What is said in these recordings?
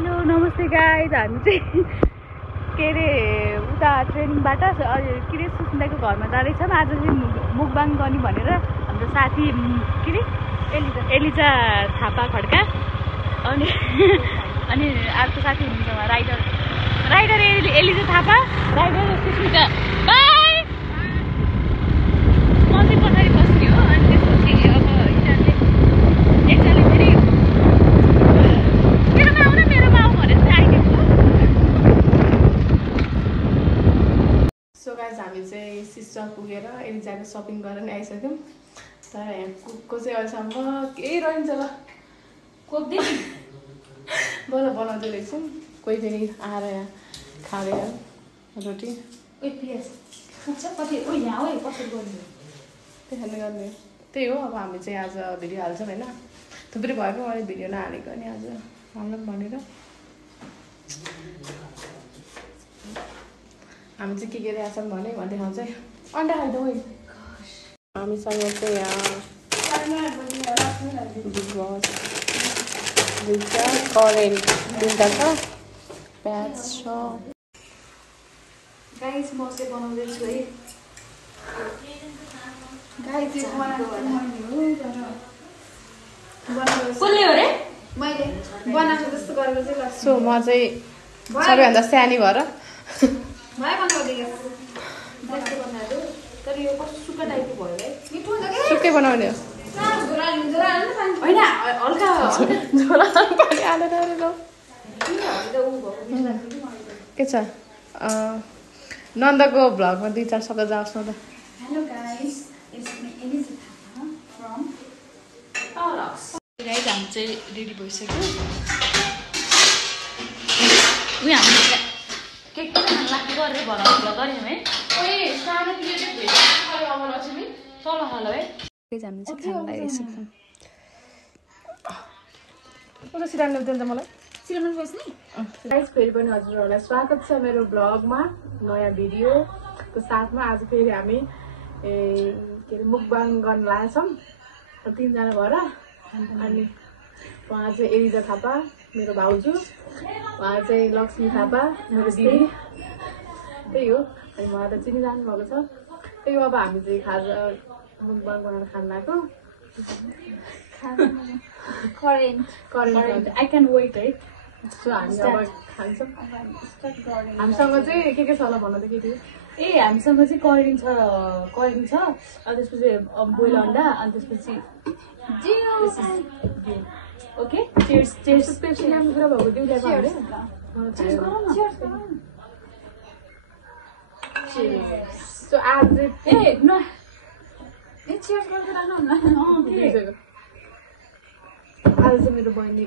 Hello नमस्ते guys हामी चाहिँ के अरे उता ट्रेनिङबाट के अरे सुस्मिताको घरमा जाँदैछौँ। आज चाहिँ मुकबाङ गर्ने भनेर हाम्रो साथी के अरे एलिजा थापा खड्का अनि अनि अर्को साथी हुनुहुन्छ उहाँ राइडर एलिजा थापा राइडर सुस्मिता बाई म चाहिँ पछाडि बस्ने हो। अनि त्यसपछि अब यिनीहरूले एकजनाले फेरि मेरोमा आउन मेरोमा आऊ भनेर चाहिँ आइदिएको। सो गाइज हामी चाहिँ सिस्टर पुगेर एलिजाको सपिङ गरेर नि आइसक्यौँ। तर यहाँ कुकको चाहिँ अहिलेसम्म केही रहन्छ ल कोक्दै बनाउँदै रहेछौँ। कोही फेरि आएर यहाँ खाँदै रोटी त्यसैले गर्ने त्यही हो। अब हामी चाहिँ आज भिडियो हाल्छौँ होइन, थुप्रै भयो पनि मैले भिडियो नहालेको नि आज हाल्नु भनेर। हामी चाहिँ के रहेछौँ भने देखाउँछ अन्डा खाइदेऊ है। हामीसँग चाहिँ यहाँ बिग बस दुईवटा करेन्ट तिनवटा छ, प्याज छ। गाइस म चाहिँ बनाउँदैछु है। सो म चाहिँ सबैभन्दा सानी भएर सुक्कै बनाउने हो के छ। नन्दको भ्लगमा 2-4 शब्द जाओस् न त। Hello guys, it's me Eliza Thapa from टलक्स। गाइस हामी चाहिँ रेडी भइसक्यो। उयो हामीले केक पनि लाग्ने गरेर भ्लग गऱ्यौँ है। तल खालो है। हामी चाहिँ खाना लगाइसक्यौँ। उता सिरान ल्याउँदैन त मलाई सिरान बस्ने। गाइस फेरि पनि हजुरहरूलाई स्वागत छ मेरो ब्लगमा, नयाँ भिडियोको साथमा। आज फेरि हामी के अरे मुकबाङ गर्न लागेछौँ 3जना भएर। अनि उहाँ चाहिँ एलिजा थापा मेरो भाउजू, उहाँ चाहिँ लक्ष्मी थापा मेरो दिदी, त्यही हो। अनि उहाँ त चिनिरहनु भएको छ। त्यही हो। अब हामी चाहिँ खाजा मुकबाङ बनाएर खान लाग्यो। करेन्ट आई क्यान वेट है। सो हामी अब खान्छौँ। हामीसँग चाहिँ के छ होला भन्नु त के थियो। हामीसँग चाहिँ करेन्ट छ अनि त्यसपछि बोइल अन्डा अनि त्यसपछि ओके चेयर्स चेयर्स पेप्सी ल्याउने कुरा भएको दिउँदै भयो सो आज आज चाहिँ मेरो बहिनी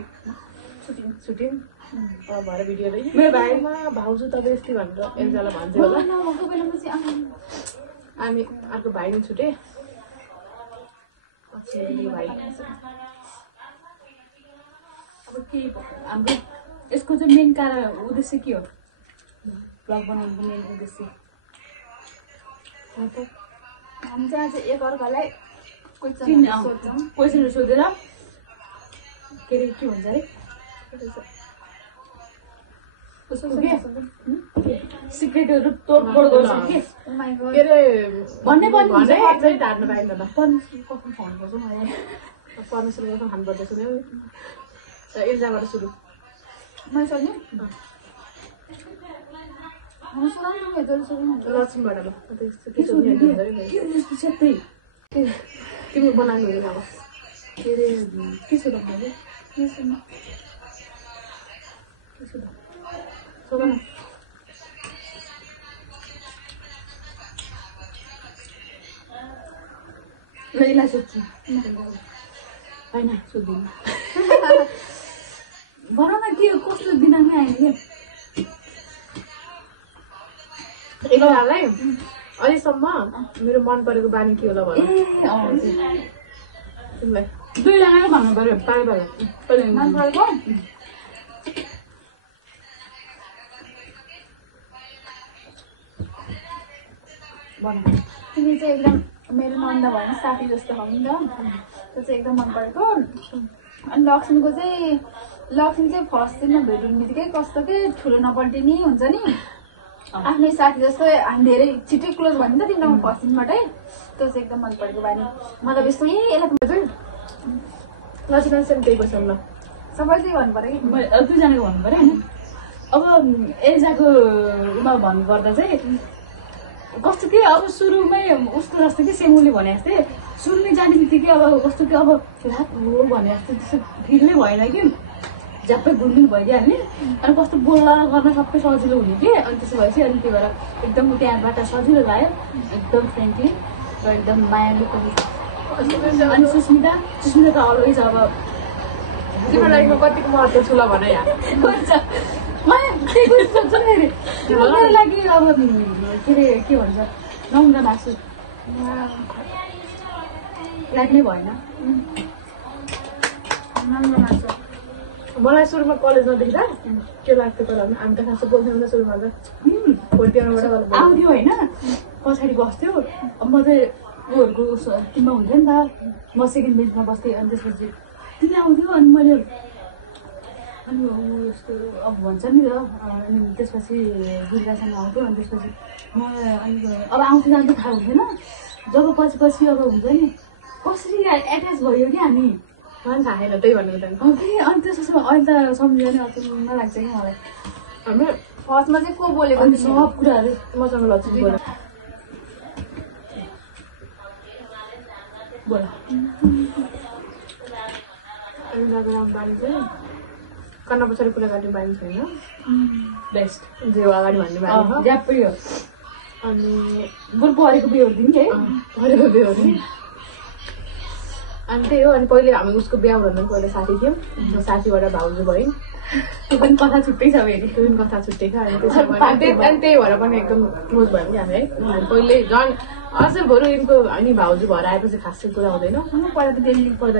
छुट्टिङ भएर भिडियो मेरो भाइमा भाउजू तपाईँ यस्तै भनेर एकजनालाई भन्थ्यो होला। अनि अर्को भाइ नि छुटे भाइ। अब के हाम्रो यसको चाहिँ मेन उद्देश्य के हो, भ्लग बनाउनुको मेन उद्देश्य? हामी चाहिँ आज एकअर्कालाई क्वेसनहरू सोधेर के अरे के भन्छ अरे सिक्रेटहरू तोडफोड गर्छौँ कि के अरे भन्ने चाहिँ ढाड्नु पाइँदैन। परमेश्वर कसम खानुपर्छ सुन्यो। एलिजाबाट सुरु मैले सक्ने लक्ष्मीबाट ल तिमी बनाउनु हुँदैन। अब के अरे के छ भन्नु यसलाई सोध्छु होइन सोध्दिनँ। भन न के कस्तो दिनामै आयो कि एकजनालाई अहिलेसम्म मेरो मन परेको बानी के होला भन्नु तिमीलाई 2जनालाई भन्नु पर्यो पहिला मन परेको भन। तिमी चाहिँ एकदम मेरो नन्द भएन साथी जस्तो हो नि त, त्यो चाहिँ एकदम मन परेको। अनि लक्ष्मीको चाहिँ लक्ष्मी चाहिँ फर्स्ट दिनमा भेट्नु बित्तिकै कस्तो के ठुलो नपल्टिने हुन्छ नि आफ्नै साथी जस्तो हामी धेरै छिट्टै क्लोज भयो नि त तिनीहरू फर्स्ट दिनबाटै त्यो चाहिँ एकदम मन परेको बानी मतलब यस्तो यसलाई चाहिँ लक्ष्मी सेम त्यही क्वेसन ल सबैले त्यही भन्नु पर्यो कि दुईजनाको भन्नु पऱ्यो होइन अब एल्जाको उमा भन्नुपर्दा चाहिँ कस्तो कि अब सुरुमै उसको जस्तो कि सेमुले भने जस्तै सुरुमै जाने बित्तिकै अब कस्तो कि अब रात हो भने जस्तो त्यस्तो फिल नै भएन कि झ्याप्पै गुनगुन भइदिइहाल्ने अनि कस्तो बोल्न गर्न सबै सजिलो हुने कि अनि त्यसो भएपछि अनि त्यही भएर एकदम त्यहाँबाट सजिलो लाग्यो एकदम फ्रेन्डली र एकदम मायालु पनि अनि सुस्मिता त अलवेज अब तिम्रो लाइफमा कतिको महत्त्व छ ल भन यहाँ त्यही कुरा सोध्छु नि फेरि तिम्रो मेरो लागि अब के अरे के भन्छ नमुना मासु लाइफ नै भएन राम्रो मान्छे मलाई सुरुमा कलेज नदेख्दा के लाग्थ्यो पहिला हामी त खासै बोल्थ्यौँ नि त सुरुमा त फोर्टीबाट आउँथ्यो होइन पछाडि बस्थ्यो अब म चाहिँ उहरूको टिममा हुन्थ्यो नि त म सेकेन्ड बेन्चमा बस्थेँ अनि त्यसपछि तिमी आउँथ्यो अनि मैले अनि यस्तो अब भन्छ नि त अनि त्यसपछि दुर्गासँग आउँथ्यो अनि त्यसपछि म अनि अब आउँथ्यो जान्थ्यो थाहा हुन्थेन जब पछि अब हुन्छ नि कसरी एट्याच भयो कि हामी मलाई थाहा छैन त्यही भनेको त अनि त्यसपछि अहिले त सम्झियो नि अचम्म लाग्छ कि मलाई हाम्रो फर्स्टमा चाहिँ को बोलेको अनि सब कुराहरू मसँग लक्ष्मी बोल्यो बोल बानी चाहिँ कन्न पछाडि कुरा गर्ने बानी छैन बेस्ट जे अगाडि भन्ने बानी हो ज्यापै हो अनि बरु परेको बिहेहरू दिनु है परेको बिहे हो नि अनि त्यही हो अनि पहिले हामी उसको बिहाभन्दा पहिले साथी थियौँ साथीबाट भाउजू भयौँ त्यो पनि कथा छुट्टै छ फेरि त्यो पनि कथा छुट्टै छ अनि त्यही भएर पनि एकदम क्लोज भयौँ कि हामी है पहिले झन् अझ बरु यिनको अनि भाउजू भएर आएपछि खासै कुरा हुँदैन पहिला त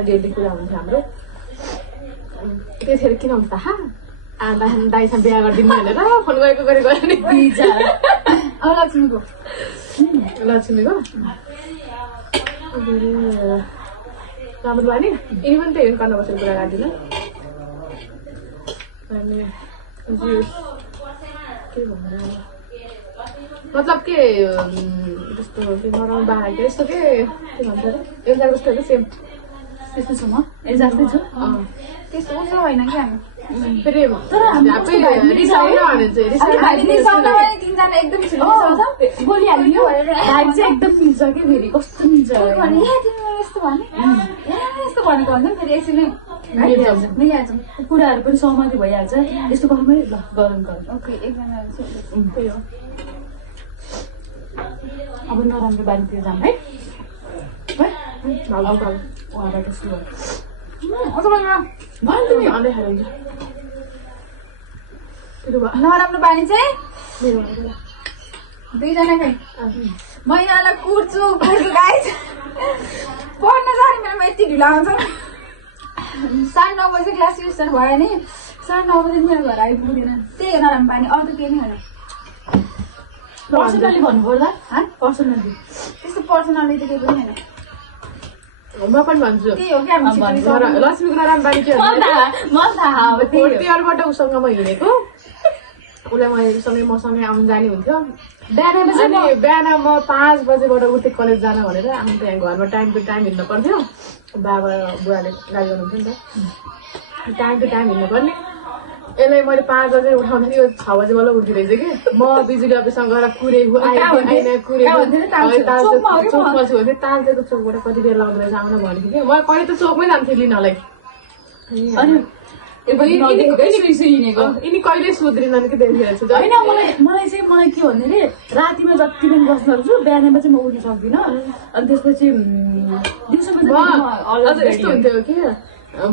डेली कुरा हुन्थ्यो हाम्रो त्यतिखेर किन हुन्छ थाहा दाइसँग बिहा गरिदिनु भनेर फोन गरेको नि लक्ष्मीको लक्ष्मीको राम्रो बानी यिनी पनि त्यही कन्न बसेर कुरा गर्दिनँ अनि के भन्नु मतलब के त्यस्तो के नराम्रो बाहेक यस्तो के भन्छ अरे एउटा जस्तो सेम त्यस्तो छ म एजास्तै छु त्यस्तो उसो होइन कि हामी फेरि तिनजना एकदम बोलिहाल्यो भाइ चाहिँ एकदम मिल्छ कि फेरि कस्तो मिल्छ यस्तो भने यस्तो भनेको भन्दा फेरि एकछिन मिलिहाल्छौँ कुराहरू पनि सहमति भइहाल्छ यस्तो गरौँ है ल गरौँ ओके एकजना त्यही हो अब नराम्रो बारीतिर जाऊँ है उहाँबाट सुरु नराम्रो बानी चाहिँ दुईजना खै म यिनीहरूलाई कुर्छु गाइस पढ्न जाने मेरोमा यति ढिलो आउँछ 9:30 बजे क्लास स्टार्ट भयो नि 9:30 बजे मेरो घर आइपुग्दैन त्यही हो नराम्रो बानी अरू त केही नै होइन पर्सनली भन्नुपर्दा पर्सनली त्यस्तो पर्सनली त केही पनि होइन म पनि भन्छु त्यही हो क्या लक्ष्मीको नराम्रो बानी के फोर्थ उसँग म हिँडेको उसलाई मसँगै आउनु जाने हुन्थ्यो अनि बिहान म 5 बजेबाट उठ्थेँ कलेज जान भनेर अनि त्यहाँ घरमा टाइम टु टाइम हिँड्नु पर्थ्यो बाबा बुवाले गाडी गर्नुहुन्थ्यो नि त टाइम टु टाइम हिँड्नु पर्ने यसलाई मैले 5 बजे उठाउँदाखेरि यो 6 बजे बल्ल उठिरहेछ कि म बिजुली अफिसमा गएर कुरेको चोकमा छु भने तालचेको चोकबाट कति बेर लाउँदो रहेछ आउन भनेको कि मैले कहिले त चोकमै जान्थेँ लिनलाई यिनी कहिले सुध्रिँदैन कि देखिरहेको छु होइन मलाई के भन्ने अरे रातिमा जति पनि बस्न सक्छु बिहानमा चाहिँ म उठ्न सक्दिनँ अनि त्यसपछि अझ यस्तो हुन्थ्यो कि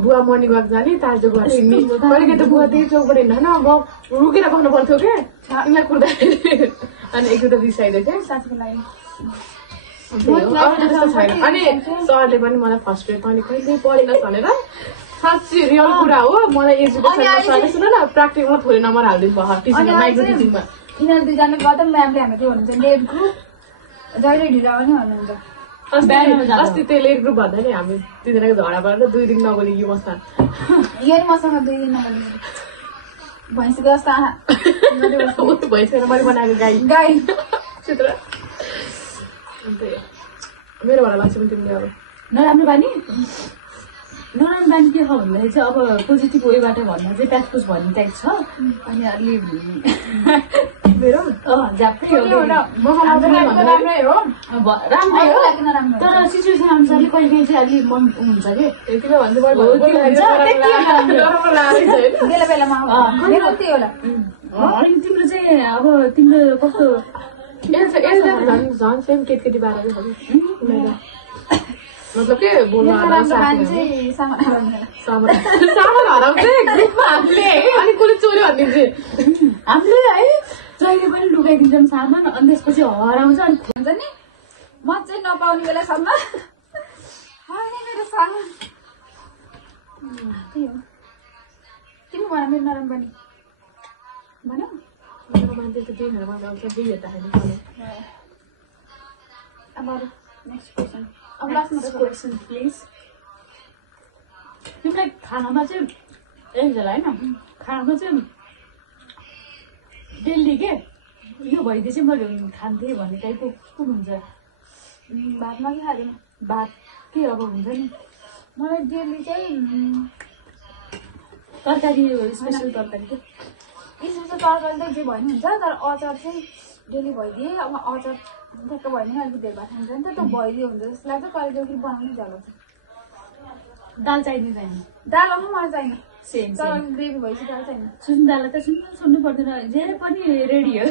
बुवा मर्निङ वाक जाने तालचोकबाट हिँड्ने कहिले त बुवा त्यही चोकबाट हिँड्दैन म रुकेर बस्नु पर्थ्यो क्या यिनीलाई कुर्दाखेरि अनि एक दुईवटा बिसाइदियो क्या साथीको लागि छैन अनि सरले पनि मलाई फर्स्ट इयर तैँले कहिले पढेनस् भनेर साँच्ची रियल कुरा हो मलाई एजुकेसन सुन न प्र्याक्टिकलमा थोरै नम्बर हालिदिनु भयो टिचिङमा माइक्रो टिचिङमा यिनीहरू दुईजना गर्दा म्यामले हाम्रो के भन्नुहुन्छ लेट ग्रुप जहिले ढिलो आउने भन्नुहुन्छ अस्ति त्यसले ग्रुप भन्दा नि हामी तिनजनाको झगडा परेर 2 दिन नगोली यो मसँग यो मसँग 2 दिन नगोली भैँसी जस्तो भैँसेर मैले बनाएको गाई चित्र मेरो भएर लाग्छ पनि तिमीले अब नराम्रो बानी के छ भन्दाखेरि चाहिँ अब पोजिटिभ वेबाट भन्दा चाहिँ प्यासपुस भन्ने टाइप छ अनि अलि मेरो झ्याप्पै हो राम्रै हो राम्रै हो तर सिचुएसन अनुसारले कहिले चाहिँ अलि मन हुन्छ कि यतिमा भन्छु बेला बेलामा त्यही होला अनि तिम्रो चाहिँ अब तिम्रो कस्तो झन् सेम केटकेटी बाह्र मतलब के बोल्नु सामान हराउँछ ग्रुपमा हामीले अनि कसले चोर्यो भनिदिन्छ हामीले है जहिले पनि लुगाइदिन्छौँ सामान अनि त्यसपछि हराउँछ अनि हुन्छ नि म चाहिँ नपाउने बेलासम्म मेरो सामान त्यही हो तिमी भन मेरो नराम्रो बानी भन मेरो मान्छे त दिनहरूमा आउँछ 2 हेर्दाखेरि अब नेक्स्ट क्वेसन अब लास्ट क्वेसन प्लिज तिमीलाई खानामा चाहिँ एन्जल होइन खानामा चाहिँ डेली के यो भइदिए चाहिँ मैले खान्थेँ भन्ने टाइपको कुन हुन्छ भातमा के खाँदैन भात के अब हुन्छ नि मलाई डेली चाहिँ तरकारी स्पेसल तरकारी के स्पेसल तरकारी त जे भयो नि हुन्छ तर अचार चाहिँ डेली भइदिए अब अचार ठ्याक्क भयो भने अलिकति धेरै भात खान्छ नि त त्यो भइदियो हुन्छ जस्तो लाग्छ कहिले फेरि बनाउनु झ्यालो दाल चाहिने चाहिने दाल आउनु मलाई चाहिने सेम तर ग्रेभी भएपछि दाल चाहिने सुन दाललाई त सुन्नु पर्दैन जे पनि रेडी हो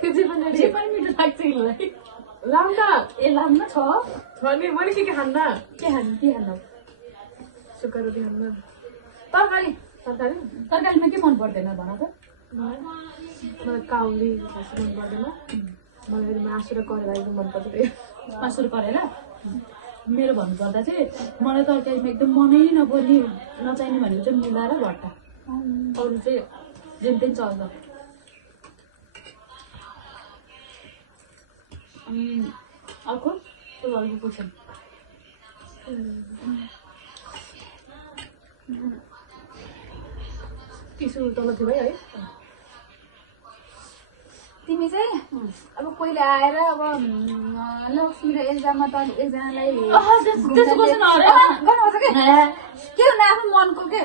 त्यो जे पनि मिठो लाग्छ यसलाई लाउँ न ए लाम्न छ नि मैले के खान्न के खानु सुक्खा रोटी खान्न तरकारीमा के मन पर्दैन भन त मलाई काउली खासै मन पर्दैन मलाई मासु र करेला एकदम मनपर्छ मासु र करेला मेरो भन्नुपर्दा चाहिँ मलाई तरकारीमा एकदम मनै नपर्ने नचाहिने भनेको चाहिँ मुला र भट्टा अरू चाहिँ जेन तेन चल्छ अर्को क्वेसन टिसु तल थियो है तिमी चाहिँ अब पहिले आएर अब लक्ष्मी र एक्जाममा त एकजनालाई के भन्दा आफ्नो मनको के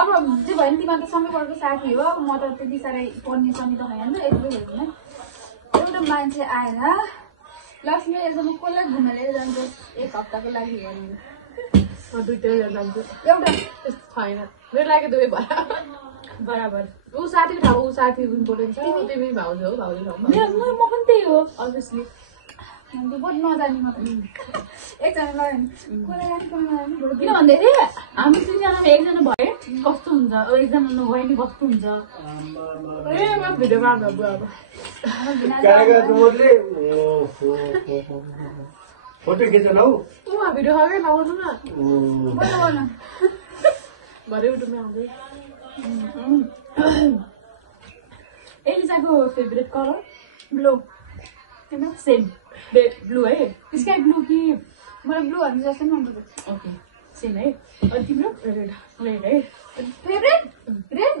अब जे भयो नि तिमीहरू त सँगै पढेको साथी हो अब म त त्यति साह्रै पढ्ने समय त होइन नि त यति हेर्दैन एउटा मान्छे आएर लक्ष्मी एक्जाममा कसलाई घुम्न लिएर जान्छ 1 हप्ताको लागि भन्नु दुईटै जान्छु एउटा त्यस्तो छैन मेरो लागि दुवै भयो बराबर ऊ साथीको ठाउँ ऊ साथी इम्पोर्टेन्ट छ तिमी भाउजू हो भाउजू ठाउँ म पनि त्यही हो अभियसली बहुत नजाने म त एकजना लगायो किन भन्दाखेरि हामी 3 जनामा एकजना भए कस्तो हुन्छ एकजना नभए नि कस्तो हुन्छ भिडियो मार्नु फोटो खिच्न हौ भिडियो खाएकै नआउनु न भरे युट्युबमा आउँदै एलिसाको favourite colour blue same blue है स्काई ब्लू कि मलाई ब्लू भन्ने जस्तो नि मनपर्छ ओके सेम है अनि तिम्रो रेड है फेभरेट रेड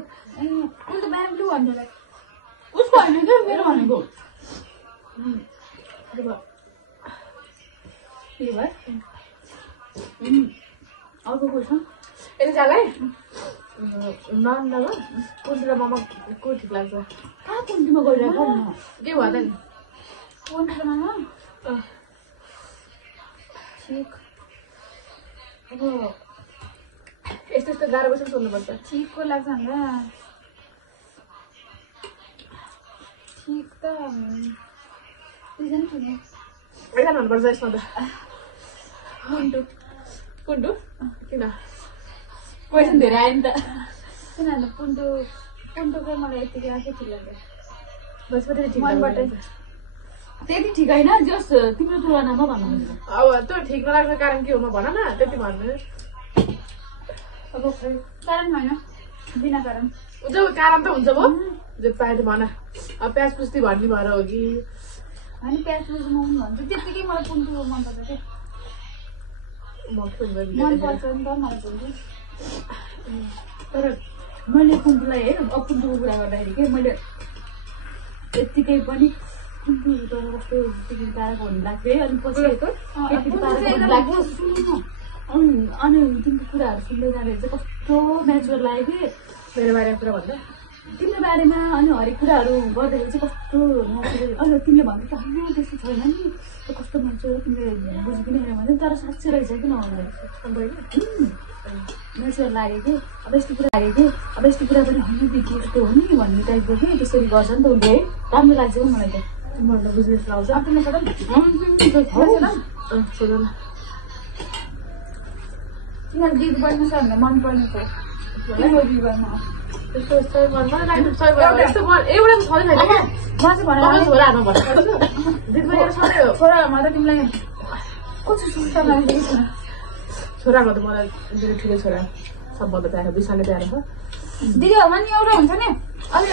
उसले त बिहान ब्लू भन्नु उसको होइन क्या मेरो भनेको के भयो अर्को क्वेसन एलिसालाई नन्दमा कुन्तीमा मामा को ठिक लाग्छ कहाँ कुन्तीमा गइरहेको के भयो त नि कुन्तीको मामा ठिक अब यस्तो यस्तो गाह्रो बसेर सोध्नुपर्छ ठिकको लाग्छ हामीलाई ठिक त एकजना हुनुपर्छ यसमा त कुन्टु किन क्वेसन धेरै आयो नि त किनभने कुन्टुकै मलाई यतिकै आफै ठिक लाग्छ बचपति ठिक मनबाट त्यति ठिक होइन जस तिम्रो तुलनामा भन्नुहुन्छ अब त्यो ठिक नलाग्ने कारण के हो म भन न त्यति भन्नु अब कारण होइन बिना कारण जब कारण त हुन्छ भयो जे प्रायः त भन अब प्याज पुस्ती भन्ने भएर हो कि होइन प्याज नहुनु भन्छ त्यतिकै मलाई पुन्टुको मनपर्छ क्या मन पर्छ नि त मलाई पुन्टु तर मैले पुन्टुलाई हेर पुन्टुको कुरा गर्दाखेरि के मैले यत्तिकै पनि पुन्टु त कस्तो चिकन पारेको हुनु लाग्थ्यो अनि पछि अनि तिम्रो कुराहरू सुन्दै जाँदाखेरि चाहिँ कस्तो नेचुरल लाग्यो कि मेरो बारेमा कुरा भन्दा तिम्रो बारेमा अनि हरेक कुराहरू गर्दाखेरि चाहिँ कस्तो नेचुरल अनि तिमीले भन्दै त होइन त्यस्तो छैन नि कस्तो मान्छे हो तिमीले बुझि पनि हेर भने तर साँच्चै रहेछ किन भन्दै नेचुरल लाग्यो कि अब यस्तो कुरा लाग्यो कि अब यस्तो कुरा पनि होइन दिदी यस्तो हो नि भन्ने टाइपको कि त्यसरी गर्छ नि त उसले है राम्रो लाग्छ कि मलाई त तिमीहरूलाई बिजनेस लाउँछ तिमीले सोध सोध न तिमीहरू दिदी बन्नु छ भनेर मनपर्ने छ दिदी बन्नु यस्तो यस्तो एउटा एउटा छँदै छैन क्या म चाहिँ भनेर छोराहरूमा भन्नु दिदीबहिनी सधैँ हो छोराहरूमा त तिमीलाई कस्तो सुस्त लागेको छैन छोराको त मलाई मेरो ठुलो छोरा सबभन्दा प्यारो बिसाले प्यारो छ दिदीहरूमा नि एउटा हुन्छ नि अनि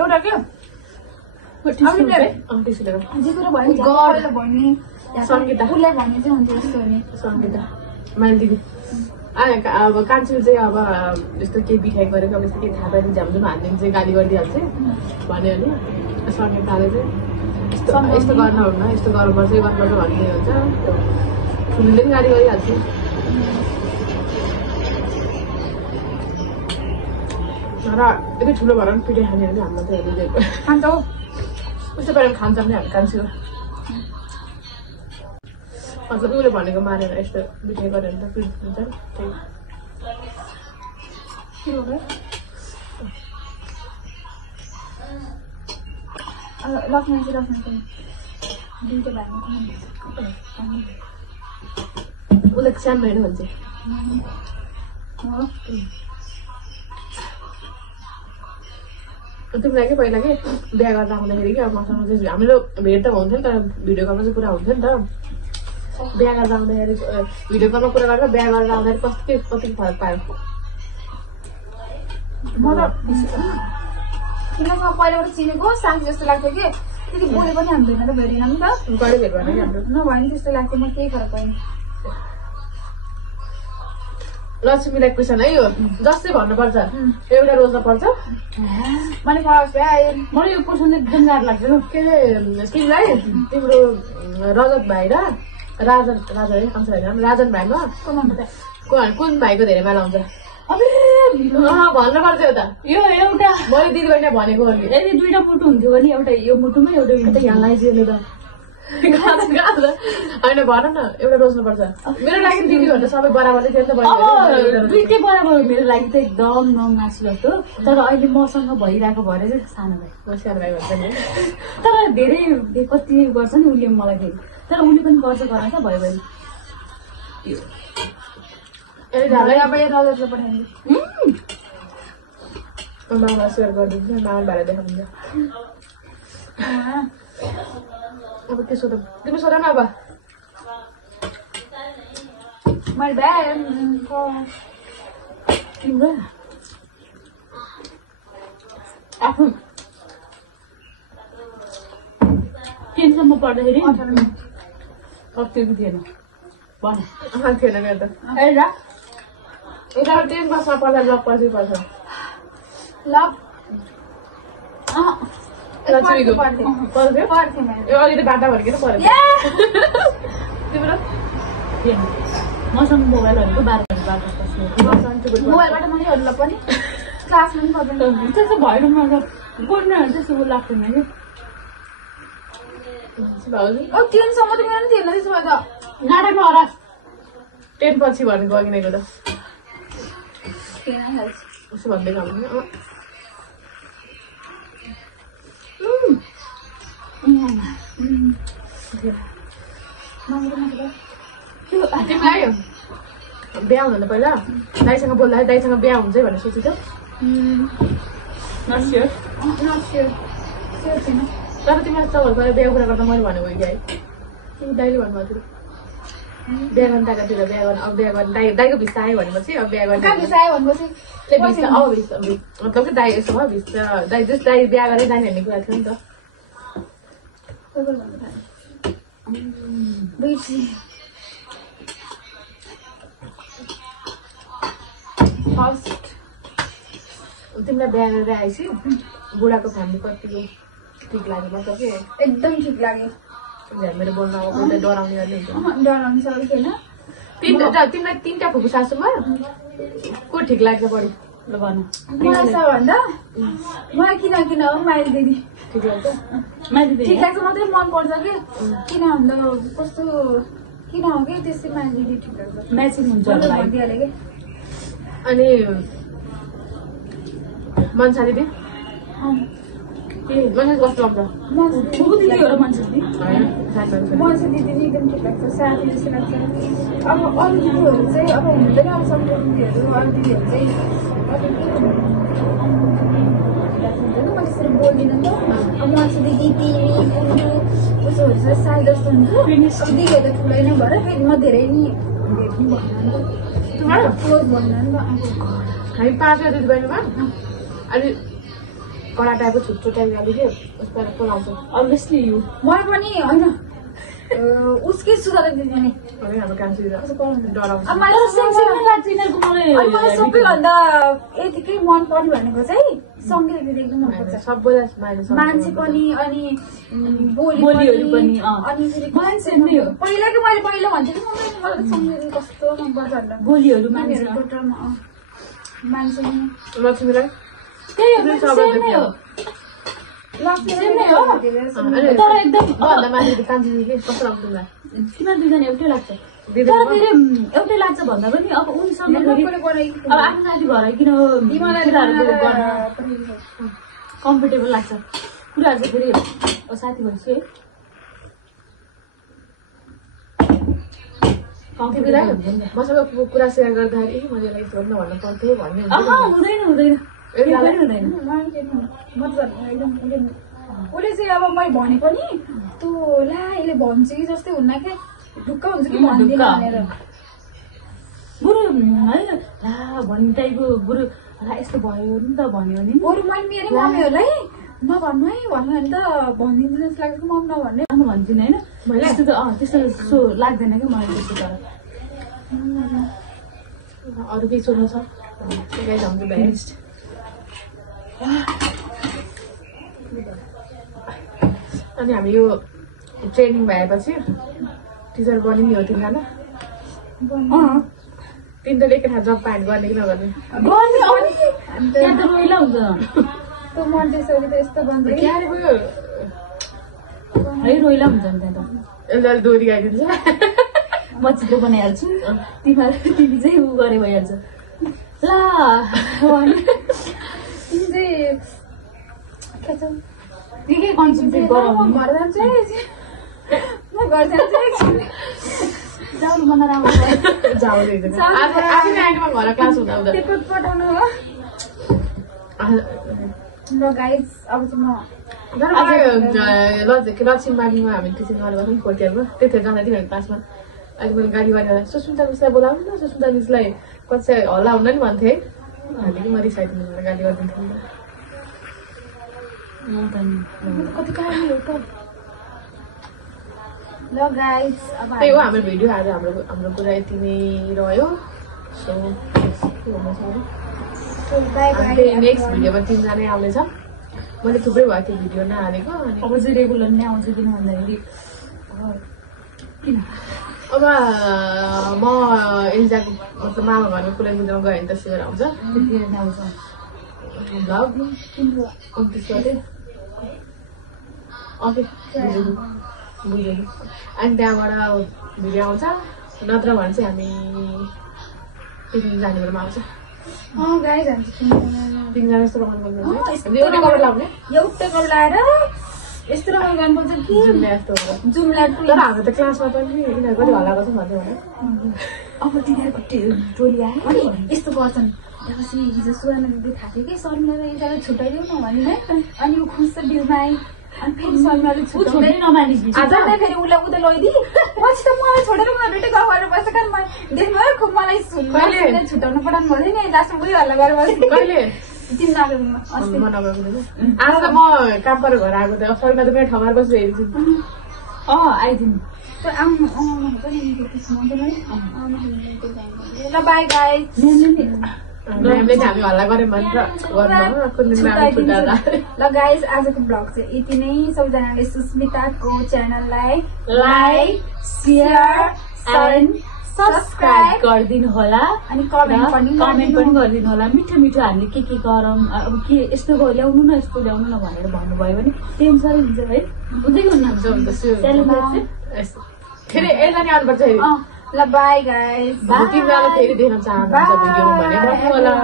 एउटा के टिस्युले जे कुरा भन्ने गरले भन्ने सङ्गीता उसलाई भन्ने चाहिँ हुन्छ यस्तो नि सङ्गीता माइल दिदी अब कान्छो चाहिँ अब यस्तो केही बिठाइ गरेको अब यस्तो केही थाहा पाइदिन्छ भने चाहिँ हानिदिनु चाहिँ गाली गरिदिइहाल्छ भन्यो भने सङ्गीताले चाहिँ यस्तो यस्तो गर्नुहुन्न यस्तो गर्नुपर्छ यो गर्नुपर्छ भन्ने हुन्छ ठुलोले पनि गाली गरिहाल्छ र यति ठुलो भएर पनि पिटाइ खाने भने हाम्रो चाहिँ हेरिदिएको खान्छौ उस्तो पारेर खान्छ पनि हामी कान्छो मतलब उसले भनेको मारेर यस्तो बिटाइ गऱ्यो भने त पिट हुन्छ लक्ष्मी चाहिँ दुईवटा भाइमा उसले सानो होइन भन्छ तिमीलाई के पहिला के बिहा गरेर आउँदाखेरि कि अब मसँग चाहिँ हाम्रो भेट त हुन्थ्यो नि त भिडियो कलमा चाहिँ कुरा हुन्थ्यो नि त बिहा गरेर आउँदाखेरि भिडियो कलमा कुरा गरेर बिहा गरेर आउँदाखेरि कति फरक पायो म त तिमीसँग पहिलाबाट चिनेको साथी जस्तो लाग्थ्यो कि त्यति बोले पनि हामी भेट्न त भेटेन नि त कहिले भेट भएन कि हाम्रो नभए नि त्यस्तो लाग्थ्यो म केही फरक पाएन लक्ष्मीलाई क्वेसन है यो जस्तै भन्नुपर्छ एउटा रोज्न पर्छ मैले फर्स्ट मलाई यो क्वेसन एकदम गाह्रो लाग्छ के अरे तिमीलाई तिम्रो रजत भाइ र राजन है आउँछ होइन राजन भाइमा कुन भाइको धेरै माला आउँछ भन्नुपर्छ एउटा यो एउटा मैले दिदीबहिनी भनेको हो कि यदि दुईटा मुटु हुन्थ्यो भने एउटा यो मुटुमा एउटा यहाँ लगाइदियो त होइन भन न एउटा रोज्नुपर्छ मेरो लागि दिदी भन्दा सबै बराबर थियो नि त दुइटै बराबर मेरो लागि त एकदम नमासु जस्तो तर अहिले मसँग भइरहेको भएर चाहिँ सानो भाइ सानो भाइ भन्छ नि तर धेरै कति गर्छ नि उसले मलाई फेरि तर उसले पनि गर्छ गराउँछ भयो भने रजतले पठाइदिनु मामा सेयर गरिदिन्छ मामा भाइलाई देखाउनुहुन्छ अब के सोध तिमी सोध न अब मैले भ्या तिम्रो आफ्नो 10 सम्म पढ्दाखेरि कतिको थिएन भन थिएन मेरो त एउटा 10 वर्षमा पढ्दा लक पछि पर्छ लक लक्ष्मीको पढ्थ्यो यो अलिकति बाटा भर्केर पऱ्यो तिम्रो मसँग मोबाइलहरूको 12 मोबाइलबाट मैले हेर्नु पनि क्लासमा पनि गर्दैन त्यस्तो भएन मतलब पढ्नेहरू त्यस्तो लाग्थेन कि भाउजू 10 सम्म त मेरो पनि थिएन त्यसो भए त नाटकमा हरास 10 पछि भनेको अघि नैको त थिएन उसो भन्दै खानु तिमीलाई बिहा हुँदैन पहिला दाइसँग बोल्दाखेरि दाइसँग बिहा हुन्छ भनेर सोचेको नसियर तर तिमीलाई तपाईँहरू पहिला बिहा कुरा गर्दा मैले भनेको कि है तिमी दाइले भन्नुभएको थियो बिहा गर्न ताकातिर बिहा गर्न अब बिहा गर्न दाइको भिस्ता आयो भनेपछि अब बिहा गर्न भिस्ता मतलब कि दाइ यसो भयो भिस्ता दाइ जस दाइ बिहा गरेर जाने भन्ने कुरा थियो नि त फर्स्ट तिमीलाई बिहा गरेर आएपछि बुढाको फ्यामिली कतिको ठिक लाग्यो मतलब के एकदम ठिक लाग्यो मेरो बोल्न अब डराउने गर्ने हुन्छ डराउनु सकेको थिएन तिमीलाई 3टा फुपू सासूमा को ठिक लाग्छ बढी ल भन मलाई सबभन्दा मलाई किन हो माइली दिदी ठिक लाग्छ ठिक लाग्छ मात्रै मन पर्छ कि किन भन्दा कस्तो किन हो कि त्यसै माइली दिदी ठिक लाग्छ म्याचिङ हुन्छ भनिदिइहाल्यो कि अनि मनसा दिदी मनसा कस्तो लाग्छ मान्छे दिदी एकदम ठिक लाग्छ साथी जस्तो लाग्छ अब अरू दिदीहरू चाहिँ अब हुँदैन अब सबै दिदीहरू अरू दिदीहरू चाहिँ हुन्छ म त्यसरी बोल्दिनँ नि त अब मान्छे दिदी तिमी उसोहरू चाहिँ साई जस्तो हुन्छ दिदीहरू त ठुलै नै भएर फेरि म धेरै नि क्लोज भन्नु नि त हामी 5 दिदी बहिनीमा अनि कडा टाइपको छुट्टो टाइप गाली के उसको लाउँछ अभियसली यु मलाई पनि होइन उसकै सुधार दिदी नि हाम्रो काम डराउँछ अब मलाई लाग्छ यिनीहरूको मलाई मलाई सबैभन्दा यतिकै मन पर्ने भनेको चाहिँ सँगै दिदी एकदम मन पर्छ सबैलाई मान्छे पनि अनि बोलीहरू पनि अनि फेरि मान्छे नै हो पहिला भन्थेँ कि मलाई सँगै दिदी कस्तो मन पर्छ भनेर बोलीहरू मान्छे टोटलमा मान्छे नि लक्ष्मीलाई त्यही हो सेमै हो तर एकदम मान्छे कान्छी कस्तो लाग्छ तिमीलाई तिमीहरू दुईजना एउटै लाग्छ तर फेरि एउटै लाग्छ भन्दा पनि अब उनीसँग अब आफ्नो साथी भएर किन कम्फर्टेबल लाग्छ कुराहरू चाहिँ फेरि साथी भएपछि है मसँग कुरा सेयर गर्दाखेरि मैले यस्तो गर्नु भन्नु पर्थ्यो भन्ने हुँदैन उसले चाहिँ अब मैले भने पनि तँ ला यसले भन्छ कि जस्तै हुन्न क्या ढुक्क हुन्छ कि भन्दिनँ भनेर बुढो है ला भन्ने टाइपको बुढो ला यस्तो भयो नि त भन्यो भने बरु मैले मेरो मम्मीहरूलाई नभन्नु है भन्यो भने त भनिदिनु जस्तो लाग्छ कि मम्मी नभन्ने भन्दिनँ होइन त्यस्तो त त्यस्तो लाग्दैन क्या मलाई त्यस्तो तर अरू केही सोध्नु छ अनि हामी यो ट्रेनिङ भएपछि टिचर बनि नि हो तिनजना तिनले एक जब पाइन्ट गर्ने कि नगर्ने त्यहाँ त रोइला हुन्छ त्यो मन्टेसरी त यस्तो बन्दै क्यारे गयो है रोइला हुन्छ नि त्यहाँ त यसलाई दोहोरी गाइदिन्छ म चित्र बनाइहाल्छु तिमी चाहिँ उ गरे भइहाल्छ ल तिमी चाहिँ के कन्सन्ट्रेट गराउनु घर जान्छ म घर जान्छ जाउनु मन राम्रो घर क्लास हुँदा हुँदा टेकट पठाउनु हो ल गाइज अब चाहिँ लक्ष्मी बारीमा हामी टिचिङ गरेको थियौँ फोर्थ इयरमा त्यतिखेर जाँदा थियो क्लासमा अहिले मैले गाली गरेर सुस्मिता मिसलाई बोलाउनु न सुस्मिता मिसलाई कति हल्ला हुँदा नि भन्थेँ हामीले म रिसाइदिनु गाली गरिदिन्थेँ कति कहानी हो त ल गाइज अब त्यही हो हाम्रो भिडियो आज हाम्रो कुरा यति नै रह्यो सो नेक्स्ट भिडियोमा 3 जनै आउनेछ मैले थुप्रै भयो त्यो भिडियो नहालेको अनि अब चाहिँ रेगुलर नै आउँछ किन भन्दाखेरि अब म एलिजाको मतलब मामा घरमा कुनै बुझाउन गयो भने त सियर आउँछ त्यतिखेर नै आउँछ भ्लग 29 गते ओके बुझेँ अनि त्यहाँबाट भिडियो आउँछ नत्र भने चाहिँ हामी 3 जानेवारीमा आउँछ गाइज तिनजना जस्तो रमाइलो गर्नुहुन्छ एउटै कपडा लाउने एउटै कपडा लाएर यस्तो रमाइलो गर्नुपर्छ कि जुम्ला तर हाम्रो त क्लासमा पनि यिनीहरू कति हल्ला गर्छ भन्थ्यो भने अब तिनीहरूको टोली आयो अनि यस्तो गर्छन् त्यसपछि हिजो सुहाना दिदी थाहा थियो कि शर्मिलालाई यतालाई छुट्याइदेऊ न भने अनि ऊ खुस बिउमा आए अनि फेरि शर्मिलाले छुट्याउँदै नमानी आजै फेरि उसलाई उता लैदिए पछि त मलाई छोडेर मलाई भेटे गफ गरेर बस्छ कारण देख्नुभयो खुब मलाई छुट्याउनु पठाउनु भयो नि लास्टमा उयो हल्ला गरेर बस्छ कहिले तिमीलाई अस्ति म नगएको थिएन आज त म काम गरेर घर आएको थिएँ सरिमा त मेरो ठाउँमा बसेर हेर्छु आइदिनु ल बाई गाइस म्यामले चाहिँ हामी हल्ला गऱ्यौँ भने कुन दिन म्याम छुट्याउँदा ल गाइस आजको ब्लग चाहिँ यति नै सबैजनाले सुस्मिताको च्यानललाई लाइक सेयर एन्ड सब्सक्राइब गरिदिनु होला अनि कमेन्ट पनि गरिदिनु होला मिठो मिठो हामीले के गरौँ अब के यस्तो ल्याउनु न यस्तो ल्याउनु न भनेर भन्नुभयो भने टेन्सन हुन्छ है बुझ्दै हुनुहुन्छ फेरि यसलाई नि आउनुपर्छ ल बाई गाइस तिमीलाई फेरि देख्न चाहनुहुन्छ भिडियो भने भन्नु होला